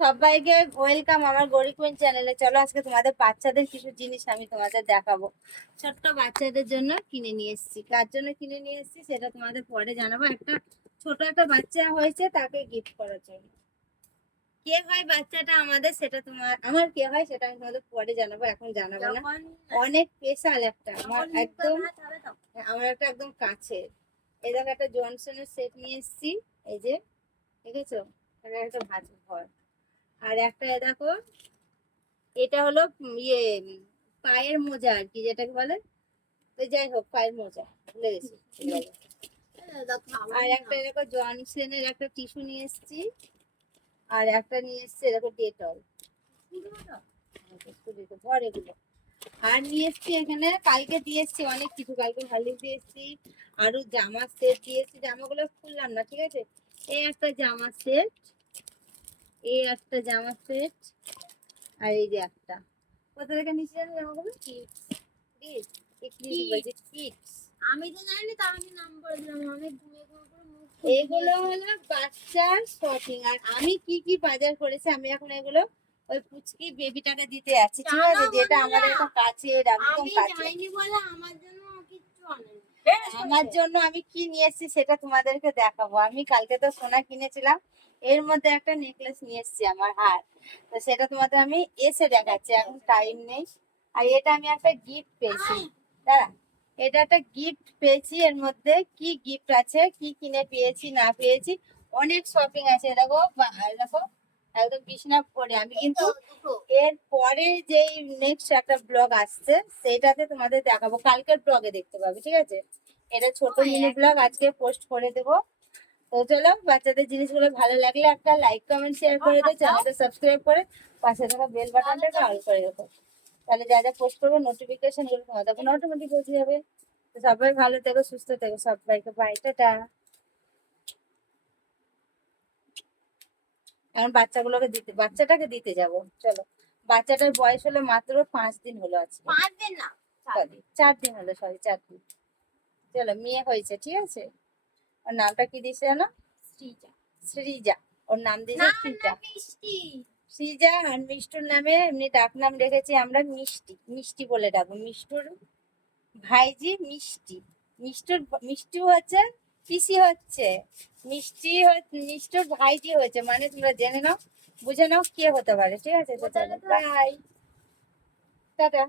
সবাইকে ওয়েলকাম আমার গরিব কুইন চ্যানেলে। চলো আজকে তোমাদের বাচ্চাদের কিছু জিনিস আমি তোমাদের দেখাবো। ছোট্ট বাচ্চাদের জন্য কিনে নিয়ে এসেছি। কার জন্য কিনে নিয়ে এসেছি সেটা তোমাদের পরে জানাব। একটা ছোট একটা বাচ্চা হয়েছে তাকে গিফট করার জন্য। কে হয় বাচ্চাটা আমাদের সেটা তোমার আমার কে হয় সেটা আমি তোমাদের পরে জানাব এখন জানাব না। অনেক স্পেশাল একটা আমার একদম আমার একটা একদম কাছে এই দেখো একটা জনসনের সেট নিয়ে এসেছি। এই যে দেখেছ? এটা একটা ভাজ ঘর। আর একটা দেখো, এটা হলো ইয়ে পায়ের মোজা আর কি, যেটাকে বলে? যাই হোক, পায়ের মোজা, ভুলে গেছি। আর একটা এরকম জনসনের একটা টিস্যু নিয়ে এসেছি। আর একটা নিয়ে এসেছি এরকম ডেটল। ভর এগুলো। আর নিয়ে এসেছি এখানে, কালকে দিয়ে এসেছি অনেক কিছু। কালকে হলি দিয়ে এসেছি আরও জামা সেট দিয়ে এসেছি। জামাগুলো খুললাম না, ঠিক আছে? এই একটা জামা সেট। এই একটা জামা সেট আর এই যে একটা। কোথা থেকে নিচে জানো জামাগুলো আমি তো জানি তা আমি নাম বলে দিলাম আমি ঘুমিয়ে ঘুমিয়ে করে হলো বাচ্চার শপিং আর আমি কি কি বাজার করেছি আমি এখন এগুলো ওই পুচকি বেবিটাকে দিতে যাচ্ছি ঠিক আছে? যেটা আমাদের কাছে একদম আমি কাছে। যাইনি বলে আমার জন্য কিছু আনেনি। আমার জন্য আমি কি নিয়ে এসেছি সেটা তোমাদেরকে দেখাবো। আমি কালকে তো সোনা কিনেছিলাম। এর মধ্যে একটা নেকলেস নিয়ে এসেছি আমার হার তো সেটা তোমাদের আমি এসে দেখাচ্ছি, এখন টাইম নেই। আর এটা আমি একটা গিফট পেয়েছি। দাঁড়া, এটা একটা গিফট পেয়েছি। এর মধ্যে কি গিফট আছে, কি কিনে পেয়েছি, না পেয়েছি, অনেক শপিং আছে। দেখো দেখো একদম বিছনা পরে। আমি কিন্তু এর পরে যেই নেক্সট একটা ব্লগ আসছে সেটাতে তোমাদের দেখাবো। কালকের ব্লগে দেখতে পাবে ঠিক আছে? এটা ছোট মিনি ব্লগ আজকে পোস্ট করে দেবো। তো চলো বাচ্চাদের জিনিসগুলো ভালো লাগলে একটা লাইক কমেন্ট শেয়ার করে দিও। চ্যানেলটা সাবস্ক্রাইব করে পাশে থাকা বেল বাটনটাকে অল করে দেবো তাহলে যা যা পোস্ট করব নোটিফিকেশনগুলো তোমাদের অটোমেটিক পৌঁছে যাবে। তো সবাই ভালো থেকো সুস্থ থেকো সবাইকে বাই টাটা। এখন বাচ্চাগুলোকে দিতে বাচ্চাটাকে দিতে যাব। চলো। বাচ্চাটার বয়স হলো মাত্র পাঁচ দিন হলো আজকে। পাঁচ দিন না? চার দিন। হলো সরি চার দিন। চলো মেয়ে হয়েছে ঠিক আছে? ওর নামটা কি দিয়েছে জানো? শ্রীজা। শ্রীজা। ওর নাম দিয়েছে শ্রীজা। শ্রীজা আর মিষ্টুর নামে এমনি ডাক নাম রেখেছি আমরা মিষ্টি। মিষ্টি বলে ডাকবো। মিষ্টুর ভাইজি মিষ্টি। মিষ্টুর মিষ্টু হচ্ছে পিসি হচ্ছে মিষ্টি হচ্ছে ভাইটি হচ্ছে। মানে তোমরা জেনে নাও বুঝে নাও কে হতে পারে। ঠিক আছে তো চলো বাই টাটা।